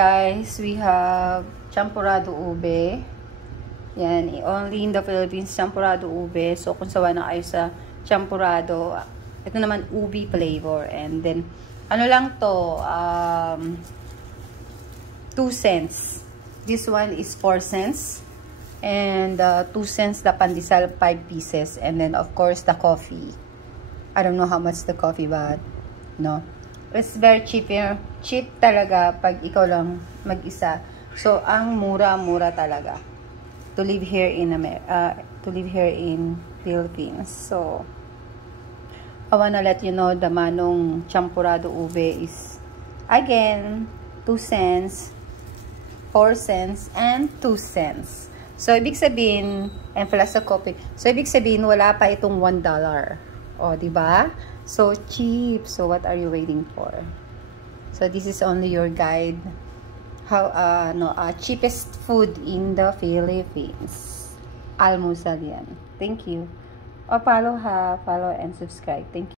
Guys, we have champurrado ube. Yan, only in the Philippines, champurrado ube. So, kung sawa na kayo sa champurrado, ito naman ubi flavor. And then, ano lang to, 2 cents. This one is 4 cents. And 2 cents the pandesal, 5 pieces. And then, of course, the coffee. I don't know how much the coffee, but, no. It's very cheap. Cheap talaga pag ikaw lang mag-isa. So, ang mura-mura talaga to live here in Philippines. So, I wanna let you know the manong champurrado ube is again 2 cents, 4 cents, and 2 cents. So, ibig sabihin, and plus the coffee. So, ibig sabihin, wala pa itong $1. O, diba? So cheap. So what are you waiting for? So this is only your guide how cheapest food in the Philippines. Almusal yan. Thank you. O follow and subscribe. Thank you.